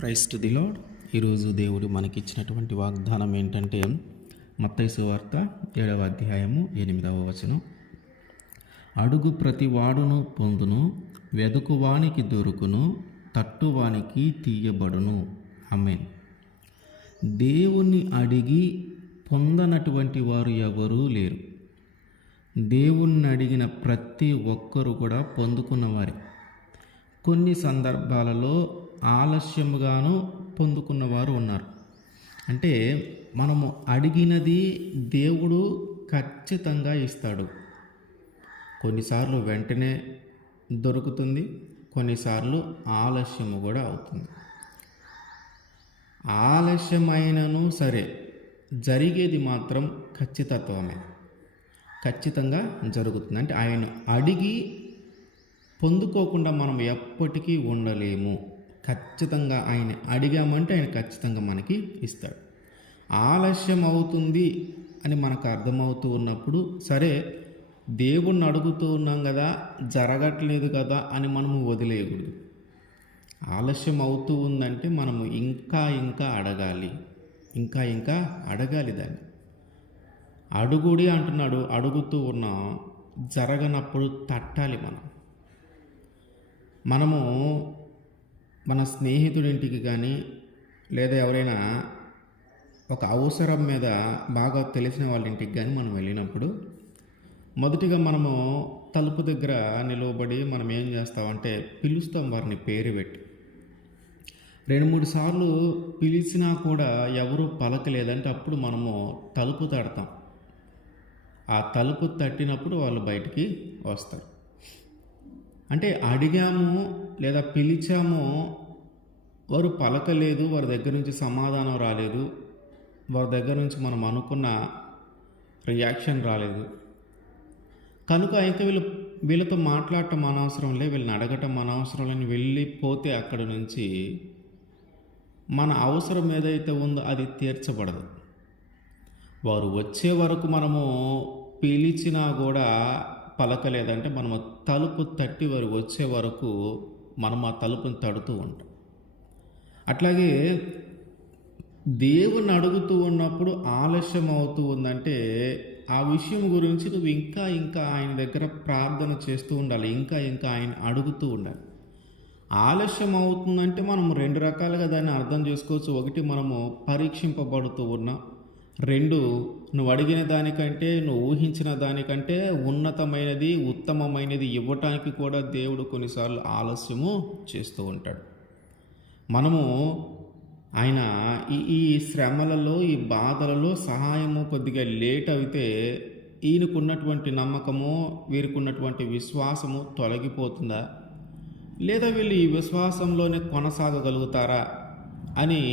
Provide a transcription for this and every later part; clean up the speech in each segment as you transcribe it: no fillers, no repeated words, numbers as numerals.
Praise to the lord. ఈరోజు దేవుడు మనకిచ్చినటువంటి వాగ్దానం ఏంటంటే మత్తయి సువార్త 7వ అధ్యాయము 8వ వచనం. అడుగు ప్రతి వాడును పొందును, వెదుకువానికి దొరుకును, తట్టువానికి తీయబడును. ఆమేన్. దేవుణ్ణి అడిగి పొందనటువంటి వారు ఎవరూ లేరు. దేవుణ్ణి అడిగిన ప్రతి ఒక్కరు కూడా పొందుకున్నవారే. కొన్ని సందర్భాలలో ఆలస్యముగాను పొందుకున్నవారు ఉన్నారు. అంటే మనము అడిగినది దేవుడు ఖచ్చితంగా ఇస్తాడు. కొన్నిసార్లు వెంటనే దొరుకుతుంది, కొన్నిసార్లు ఆలస్యము కూడా అవుతుంది. ఆలస్యమైనను సరే జరిగేది మాత్రం ఖచ్చితత్వమే, ఖచ్చితంగా జరుగుతుంది. అంటే ఆయన అడిగి పొందుకోకుండా మనం ఎప్పటికీ ఉండలేము. ఖచ్చితంగా ఆయన అడిగామంటే ఆయన ఖచ్చితంగా మనకి ఇస్తాడు. ఆలస్యం అవుతుంది అని మనకు అర్థమవుతూ ఉన్నప్పుడు సరే దేవుణ్ణి అడుగుతూ ఉన్నాం కదా, జరగట్లేదు కదా అని మనము వదిలేయకూడదు. ఆలస్యం అవుతూ ఉందంటే మనము ఇంకా అడగాలి, ఇంకా అడగాలి. దాన్ని అడుగుడి అంటున్నాడు, అడుగుతూ ఉన్నాం. జరగనప్పుడు తట్టాలి. మనము మన స్నేహితుడింటికి కానీ లేదా ఎవరైనా ఒక అవసరం మీద బాగా తెలిసిన వాళ్ళ ఇంటికి కానీ మనం వెళ్ళినప్పుడు మొదటిగా మనము తలుపు దగ్గర నిలవబడి మనం ఏం చేస్తామంటే పిలుస్తాం, వారిని పేరు పెట్టి. 2-3 సార్లు పిలిచినా కూడా ఎవరు పలకలేదంటే అప్పుడు మనము తలుపు తడతాం. ఆ తలుపు తట్టినప్పుడు వాళ్ళు బయటికి వస్తారు. అంటే అడిగాము లేదా పిలిచాము, వారు పలకలేదు, వారి దగ్గర నుంచి సమాధానం రాలేదు, వారి దగ్గర నుంచి మనం అనుకున్న రియాక్షన్ రాలేదు కనుక అయితే వీళ్ళతో మాట్లాడటం అనవసరం లే, వీళ్ళని అడగటం అనవసరం లేని వెళ్ళిపోతే అక్కడి నుంచి మన అవసరం ఏదైతే ఉందో అది తీర్చబడదు. వారు వచ్చే వరకు మనము పిలిచినా కూడా పలకలేదంటే మనము తలుపు తట్టి వారు వచ్చే వరకు మనం ఆ తలుపుని తడుతూ ఉంటాం. అట్లాగే దేవుణ్ణి అడుగుతూ ఉన్నప్పుడు ఆలస్యం అవుతూ ఉందంటే ఆ విషయం గురించి నువ్వు ఇంకా ఆయన దగ్గర ప్రార్థన చేస్తూ ఉండాలి, ఇంకా ఆయన అడుగుతూ ఉండాలి. ఆలస్యం అవుతుందంటే మనం 2 రకాలుగా దాన్ని అర్థం చేసుకోవచ్చు. ఒకటి, మనము పరీక్షింపబడుతూ ఉన్నాం. 2, నువ్వు అడిగిన దానికంటే, నువ్వు ఊహించిన దానికంటే ఉన్నతమైనది, ఉత్తమమైనది ఇవ్వటానికి కూడా దేవుడు కొన్నిసార్లు ఆలస్యము చేస్తూ ఉంటాడు. మనము ఆయన ఈ శ్రమలలో, ఈ బాధలలో సహాయము కొద్దిగా లేట్ అయితే ఈయనకున్నటువంటి నమ్మకము, వీరికున్నటువంటి విశ్వాసము తొలగిపోతుందా, లేదా వీళ్ళు ఈ విశ్వాసంలోనే కొనసాగగలుగుతారా అని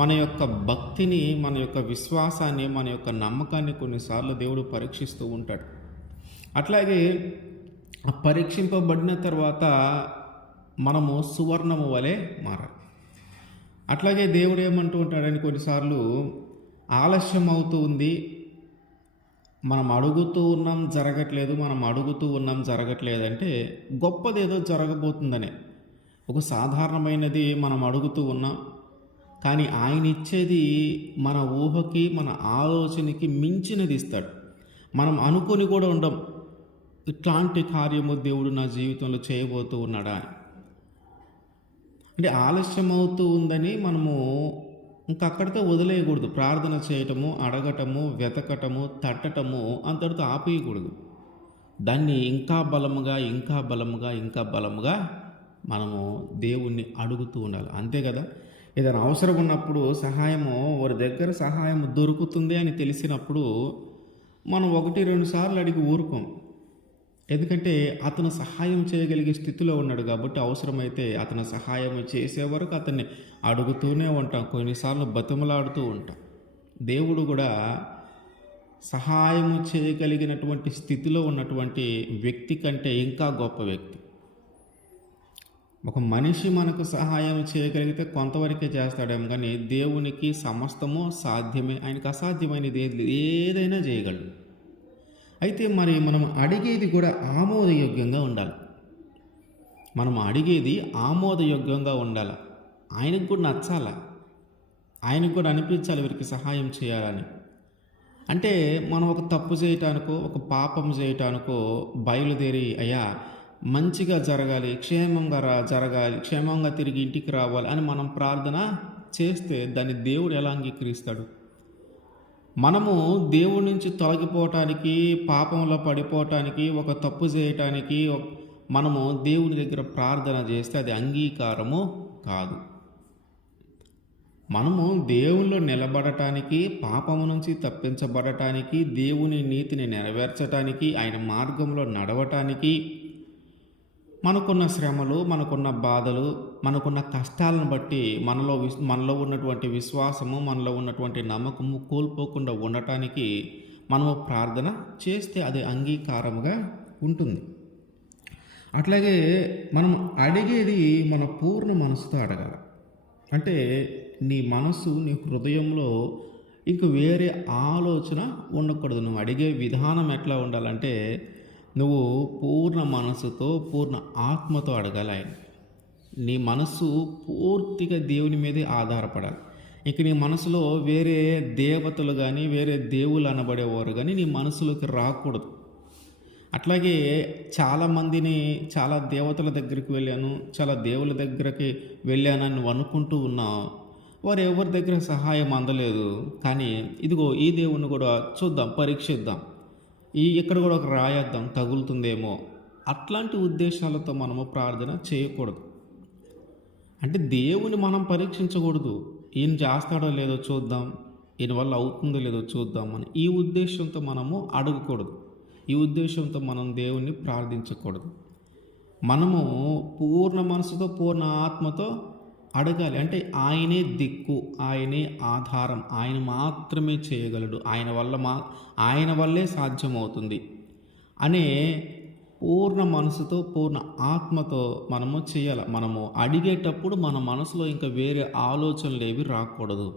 మన యొక్క భక్తిని, మన యొక్క విశ్వాసాన్ని, మన యొక్క నమ్మకాన్ని కొన్నిసార్లు దేవుడు పరీక్షిస్తూ ఉంటాడు. అట్లాగే పరీక్షింపబడిన తర్వాత మనము సువర్ణము వలె మారాలి. అట్లాగే దేవుడు ఏమంటూ ఉంటాడని కొన్నిసార్లు ఆలస్యం అవుతూ ఉంది, మనం అడుగుతూ ఉన్నాం జరగట్లేదు, అంటే గొప్పదేదో జరగబోతుందనే. ఒక సాధారణమైనది మనం అడుగుతూ ఉన్నాం, కానీ ఆయన ఇచ్చేది మన ఊహకి, మన ఆలోచనకి మించినది ఇస్తాడు. మనం అనుకొని కూడా ఉండం, ఇట్లాంటి కార్యము దేవుడు నా జీవితంలో చేయబోతూ ఉన్నాడా అని. అంటే ఆలస్యం అవుతూ ఉందని మనము అక్కడితో వదిలేయకూడదు. ప్రార్థన చేయటము, అడగటము, వెతకటము, తట్టటము అంతటితో ఆపేయకూడదు. దాన్ని ఇంకా బలముగా మనము దేవుణ్ణి అడుగుతూ ఉండాలి. అంతే కదా. ఏదైనా అవసరం ఉన్నప్పుడు వారి దగ్గర సహాయం దొరుకుతుంది అని తెలిసినప్పుడు మనం 1-2 సార్లు అడిగి ఊరుకోం. ఎందుకంటే అతను సహాయం చేయగలిగే స్థితిలో ఉన్నాడు కాబట్టి అవసరమైతే అతను సహాయం చేసే వరకు అతన్ని అడుగుతూనే ఉంటాం, కొన్నిసార్లు బతిమలాడుతూ ఉంటాం. దేవుడు కూడా సహాయం చేయగలిగినటువంటి స్థితిలో ఉన్నటువంటి వ్యక్తి కంటే ఇంకా గొప్ప వ్యక్తి. ఒక మనిషి మనకు సహాయం చేయగలిగితే కొంతవరకే చేస్తాడేమో, కానీ దేవునికి సమస్తము సాధ్యమే. ఆయనకు అసాధ్యమైనది ఏదైనా చేయగలడు. అయితే మరి మనం అడిగేది కూడా ఆమోదయోగ్యంగా ఉండాలి. మనం అడిగేది ఆమోదయోగ్యంగా ఉండాలి. ఆయనకు కూడా నచ్చాలా, ఆయనకు కూడా అనిపించాలి వీరికి సహాయం చేయాలని. అంటే మనం ఒక తప్పు చేయటానికో, ఒక పాపం చేయటానికో బయలుదేరి అయ్యా మంచిగా జరగాలి, జరగాలి, క్షేమంగా తిరిగి ఇంటికి రావాలి అని మనం ప్రార్థన చేస్తే దాన్ని దేవుడు ఎలా అంగీకరిస్తాడు? మనము దేవుడి నుంచి తొలగిపోవటానికి, పాపంలో పడిపోవటానికి, ఒక తప్పు చేయటానికి మనము దేవుని దగ్గర ప్రార్థన చేస్తే అది అంగీకారము కాదు. మనము దేవుల్లో నిలబడటానికి, పాపము నుంచి తప్పించబడటానికి, దేవుని నీతిని నెరవేర్చటానికి, ఆయన మార్గంలో నడవటానికి మనకున్న శ్రమలు, మనకున్న బాధలు, మనకున్న కష్టాలను బట్టి మనలో ఉన్నటువంటి విశ్వాసము, మనలో ఉన్నటువంటి నమ్మకము కోల్పోకుండా ఉండటానికి మనము ప్రార్థన చేస్తే అది అంగీకారముగా ఉంటుంది. అట్లాగే మనం అడిగేది మన పూర్ణ మనసుతో అడగాలి. అంటే నీ మనసు, నీ హృదయంలో ఇంక వేరే ఆలోచన ఉండకూడదు. నువ్వు అడిగే విధానం ఎట్లా ఉండాలంటే నువ్వు పూర్ణ మనసుతో, పూర్ణ ఆత్మతో అడగాలి ఆయన. నీ మనసు పూర్తిగా దేవుని మీదే ఆధారపడాలి. ఇంక నీ మనసులో వేరే దేవతలు కానీ, వేరే దేవుళ్ళు అనబడేవారు కానీ నీ మనసులోకి రాకూడదు. అట్లాగే చాలామందిని, చాలా దేవతల దగ్గరికి వెళ్ళాను, చాలా దేవుళ్ళ దగ్గరికి వెళ్ళానని నువ్వు అనుకుంటూ ఉన్నావు. వారు ఎవరి దగ్గర సహాయం అందలేదు. కానీ ఇదిగో ఈ దేవుణ్ణి కూడా చూద్దాం, పరీక్షిద్దాం, ఇక్కడ కూడా ఒక రాయేద్దాం, తగులుతుందేమో, అట్లాంటి ఉద్దేశాలతో మనము ప్రార్థన చేయకూడదు. అంటే దేవుని మనం పరీక్షించకూడదు. ఈయన చేస్తాడో లేదో చూద్దాం, ఈయన వల్ల అవుతుందో లేదో చూద్దాం అని ఈ ఉద్దేశంతో మనము అడగకూడదు. ఈ ఉద్దేశంతో మనం దేవుణ్ణి ప్రార్థించకూడదు. మనము పూర్ణ మనసుతో, పూర్ణ ఆత్మతో అడగాలి. అంటే ఆయనే దిక్కు, ఆయనే ఆధారం, ఆయన మాత్రమే చేయగలడు, ఆయన వల్లే సాధ్యమవుతుంది అనే పూర్ణ మనసుతో, పూర్ణ ఆత్మతో మనము చేయాలి. మనము అడిగేటప్పుడు మన మనసులో ఇంకా వేరే ఆలోచనలు ఏవి రాకూడదు.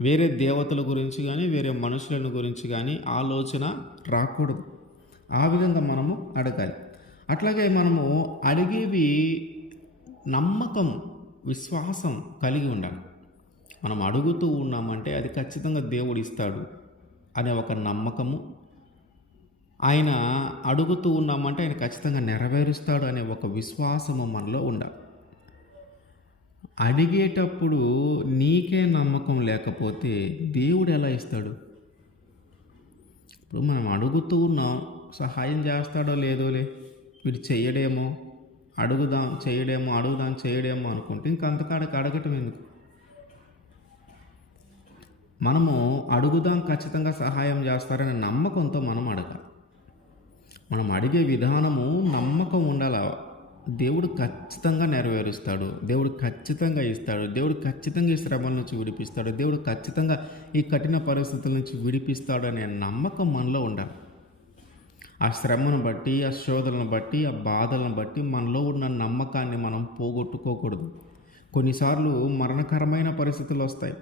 వేరే దేవతల గురించి కానీ, వేరే మనుషుల గురించి కానీ ఆలోచన రాకూడదు. ఆ విధంగా మనము అడగాలి. అట్లాగే మనము అడిగేవి నమ్మకం, విశ్వాసం కలిగి ఉండాలి. మనం అడుగుతూ ఉన్నామంటే అది ఖచ్చితంగా దేవుడు ఇస్తాడు అనే ఒక నమ్మకము, ఆయన అడుగుతూ ఉన్నామంటే ఆయన ఖచ్చితంగా నెరవేరుస్తాడు అనే ఒక విశ్వాసము మనలో ఉండాలి. అడిగేటప్పుడు నీకే నమ్మకం లేకపోతే దేవుడు ఎలా ఇస్తాడు? ఇప్పుడు మనం అడుగుతూ ఉన్నాం, సహాయం చేస్తాడో లేదోలే, వీడు చెయ్యడేమో, అడుగుదాం చేయడేమో అనుకుంటే ఇంకంతకాడికి అడగటం ఎందుకు? మనము అడుగుదాం, ఖచ్చితంగా సహాయం చేస్తారనే నమ్మకంతో మనం అడగాలి. మనం అడిగే విధానము నమ్మకం ఉండాలి. దేవుడు ఖచ్చితంగా నెరవేరుస్తాడు, దేవుడు ఖచ్చితంగా ఇస్తాడు, దేవుడు ఖచ్చితంగా ఈ శ్రమల నుంచి విడిపిస్తాడు, దేవుడు ఖచ్చితంగా ఈ కఠిన పరిస్థితుల నుంచి విడిపిస్తాడు అనే నమ్మకం మనలో ఉండాలి. ఆ శ్రమను బట్టి, ఆ శోధనను బట్టి, ఆ బాధలను బట్టి మనలో ఉన్న నమ్మకాన్ని మనం పోగొట్టుకోకూడదు. కొన్నిసార్లు మరణకరమైన పరిస్థితులు వస్తాయి.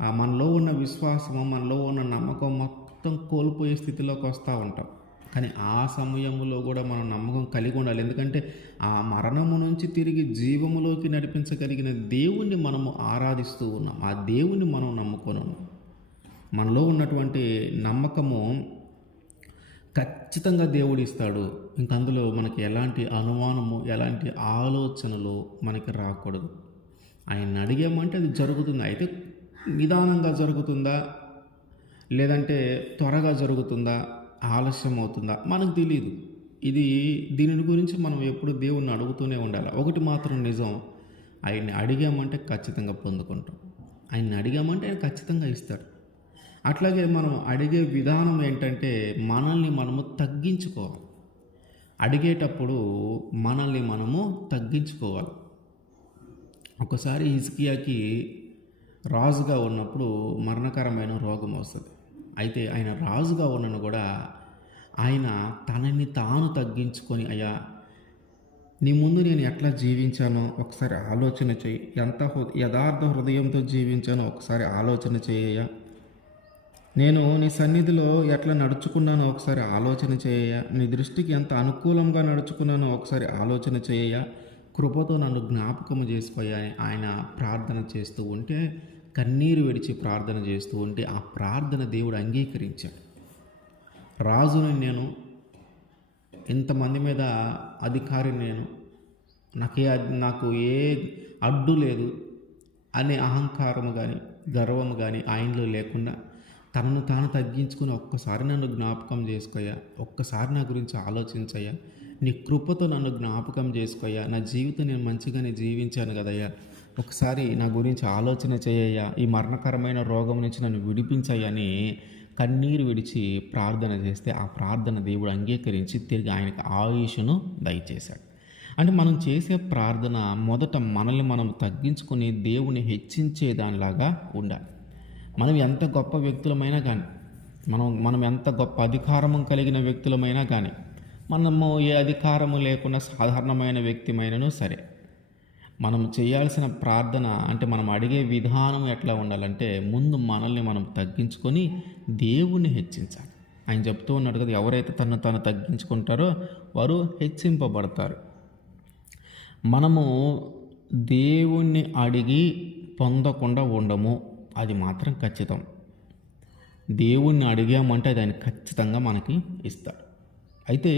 ఆ మనలో ఉన్న విశ్వాసము, మనలో ఉన్న నమ్మకం మొత్తం కోల్పోయే స్థితిలోకి వస్తూ ఉంటాం. కానీ ఆ సమయంలో కూడా మనం నమ్మకం కలిగి ఉండాలి. ఎందుకంటే ఆ మరణము నుంచి తిరిగి జీవములోకి నడిపించగలిగిన దేవుణ్ణి మనము ఆరాధిస్తూ ఉన్నాం, ఆ దేవుణ్ణి మనం నమ్ముకొని ఉన్నాం. మనలో ఉన్నటువంటి నమ్మకము ఖచ్చితంగా దేవుడు ఇస్తాడు. ఇంక అందులో మనకి ఎలాంటి అనుమానము, ఎలాంటి ఆలోచనలు మనకి రాకూడదు. ఆయన అడిగామంటే అది జరుగుతుంది. అయితే నిదానంగా జరుగుతుందా, లేదంటే త్వరగా జరుగుతుందా, ఆలస్యం అవుతుందా మనకు తెలియదు. దీని గురించి మనం ఎప్పుడు దేవుణ్ణి అడుగుతూనే ఉండాలి. ఒకటి మాత్రం నిజం, ఆయన్ని అడిగామంటే ఖచ్చితంగా పొందుకుంటాం. ఆయన్ని అడిగామంటే ఆయన ఖచ్చితంగా ఇస్తాడు. అట్లాగే మనం అడిగే విధానం ఏంటంటే మనల్ని మనము తగ్గించుకోవాలి. అడిగేటప్పుడు మనల్ని మనము తగ్గించుకోవాలి. ఒకసారి హిజ్కియాకి రాజుగా ఉన్నప్పుడు మరణకరమైన రోగం వస్తుంది. అయితే ఆయన రాజుగా ఉన్నను కూడా ఆయన తనని తాను తగ్గించుకొని, అయ్యా నీ ముందు నేను ఎట్లా జీవించానో ఒకసారి ఆలోచన చేయి, ఎంత యథార్థ హృదయంతో జీవించానో ఒకసారి ఆలోచన చేయ, నేను నీ సన్నిధిలో ఎట్లా నడుచుకున్నానో ఒకసారి ఆలోచన చేయ, నీ దృష్టికి ఎంత అనుకూలంగా నడుచుకున్నానో ఒకసారి ఆలోచన చేయ, కృపతో నన్ను జ్ఞాపకము చేసుకోయ్యా అని ఆయన ప్రార్థన చేస్తూ ఉంటే, కన్నీరు విడిచి ప్రార్థన చేస్తూ ఉంటే ఆ ప్రార్థన దేవుడు అంగీకరించాడు. రాజుని నేను, ఇంతమంది మీద అధికారిని నేను, నాకు ఏ అడ్డు లేదు అనే అహంకారము కానీ గర్వము కానీ ఆయనలో లేకుండా తనను తాను తగ్గించుకుని ఒక్కసారి నన్ను జ్ఞాపకం చేసుకోయ్యా, ఒక్కసారి నా గురించి ఆలోచించయ్యా, నీ కృపతో నన్ను జ్ఞాపకం చేసుకోయ్యా, నా జీవితం నేను మంచిగానే జీవించాను కదయ్యా, ఒకసారి నా గురించి ఆలోచన చేయయ్యా, ఈ మరణకరమైన రోగం నుంచి నన్ను విడిపించయ్యని కన్నీరు విడిచి ప్రార్థన చేస్తే ఆ ప్రార్థన దేవుడు అంగీకరించి తిరిగి ఆయనకు ఆయుష్ను దయచేశాడు. అంటే మనం చేసే ప్రార్థన మొదట మనల్ని మనం తగ్గించుకొని దేవుని హెచ్చించే దానిలాగా ఉండాలి. మనం ఎంత గొప్ప వ్యక్తులమైనా కానీ, మనం ఎంత గొప్ప అధికారము కలిగిన వ్యక్తులమైనా కానీ, మనము ఏ అధికారము లేకుండా సాధారణమైన వ్యక్తిమైనను సరే, మనం చేయాల్సిన ప్రార్థన అంటే మనం అడిగే విధానం ఎట్లా ఉండాలంటే, ముందు మనల్ని మనం తగ్గించుకొని దేవుణ్ణి హెచ్చించాలి. ఆయన చెప్తూ ఉన్నాడు కదా, ఎవరైతే తను తగ్గించుకుంటారో వారు హెచ్చింపబడతారు. మనము దేవుణ్ణి అడిగి పొందకుండా ఉండము, అది మాత్రం ఖచ్చితం. దేవుణ్ణి అడిగామంటే అది ఆయన ఖచ్చితంగా మనకి ఇస్తాడు. అయితే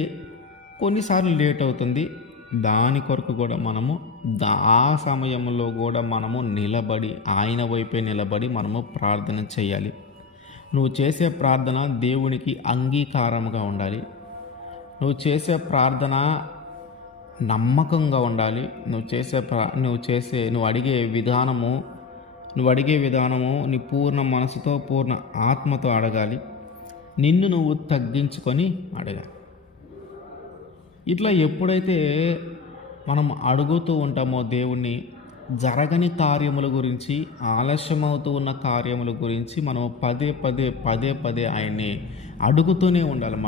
కొన్నిసార్లు లేట్ అవుతుంది. దాని కొరకు కూడా మనము ఆ సమయంలో కూడా మనము నిలబడి ఆయన వైపే నిలబడి మనము ప్రార్థన చేయాలి. నువ్వు చేసే ప్రార్థన దేవునికి అంగీకారముగా ఉండాలి. నువ్వు చేసే ప్రార్థన నమ్మకంగా ఉండాలి. నువ్వు అడిగే విధానము నీ పూర్ణ మనసుతో పూర్ణ ఆత్మతో అడగాలి. నిన్ను నువ్వు తగ్గించుకొని అడగాలి. ఇట్లా ఎప్పుడైతే మనం అడుగుతూ ఉంటామో దేవుణ్ణి, జరగని కార్యముల గురించి, ఆలస్యమవుతూ ఉన్న కార్యముల గురించి మనం పదే పదే ఆయన్ని అడుగుతూనే ఉండాలి.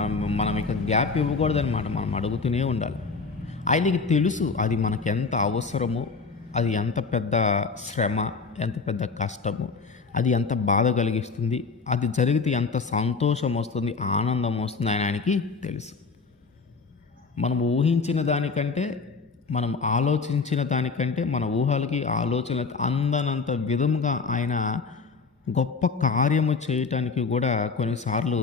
మనం ఇక గ్యాప్ ఇవ్వకూడదనమాట. మనం అడుగుతూనే ఉండాలి. ఆయనకి తెలుసు అది మనకు ఎంత అవసరమో, అది ఎంత పెద్ద శ్రమ, ఎంత పెద్ద కష్టము, అది ఎంత బాధ కలిగిస్తుంది, అది జరిగితే ఎంత సంతోషం వస్తుంది, ఆనందం వస్తుంది ఆయనకి తెలుసు. మనం ఊహించిన దానికంటే, మనం ఆలోచించిన దానికంటే, మన ఊహలకి ఆలోచన అందనంత విధముగా ఆయన గొప్ప కార్యము చేయటానికి కూడా కొన్నిసార్లు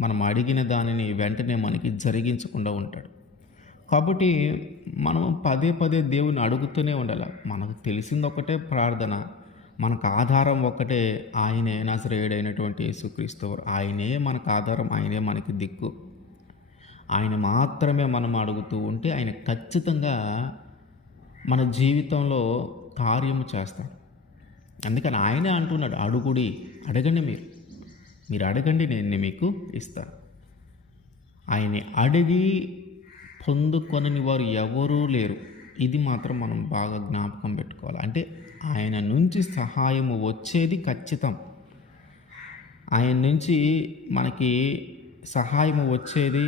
మనం అడిగిన దానిని వెంటనే మనకి జరిగించకుండా ఉంటాడు. కాబట్టి మనం పదే దేవుని అడుగుతూనే ఉండాలి. మనకు తెలిసింది ఒకటే ప్రార్థన, మనకు ఆధారం ఒక్కటే, ఆయనే నజరేయుడైనటువంటి యేసుక్రీస్తు. ఆయనే మనకు ఆధారం, ఆయనే మనకి దిక్కు. ఆయన మాత్రమే మనం అడుగుతూ ఉంటే ఆయన ఖచ్చితంగా మన జీవితంలో కార్యము చేస్తాడు. అందుకని ఆయనే అంటున్నాడు, అడగండి, మీరు అడగండి, నేను మీకు ఇస్తాను. ఆయన్ని అడిగి పొందుకొనని వారు ఎవరూ లేరు. ఇది మాత్రం మనం బాగా జ్ఞాపకం పెట్టుకోవాలి. అంటే ఆయన నుంచి సహాయము వచ్చేది ఖచ్చితం. ఆయన నుంచి మనకి సహాయము వచ్చేది,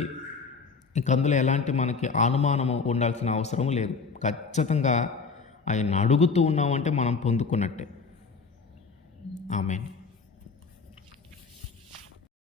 ఇంక అందులో ఎలాంటి మనకి అనుమానము ఉండాల్సిన అవసరం లేదు. ఖచ్చితంగా ఆయన అడుగుతూ ఉన్నామంటే మనం పొందుకున్నట్టే. ఆమేన్.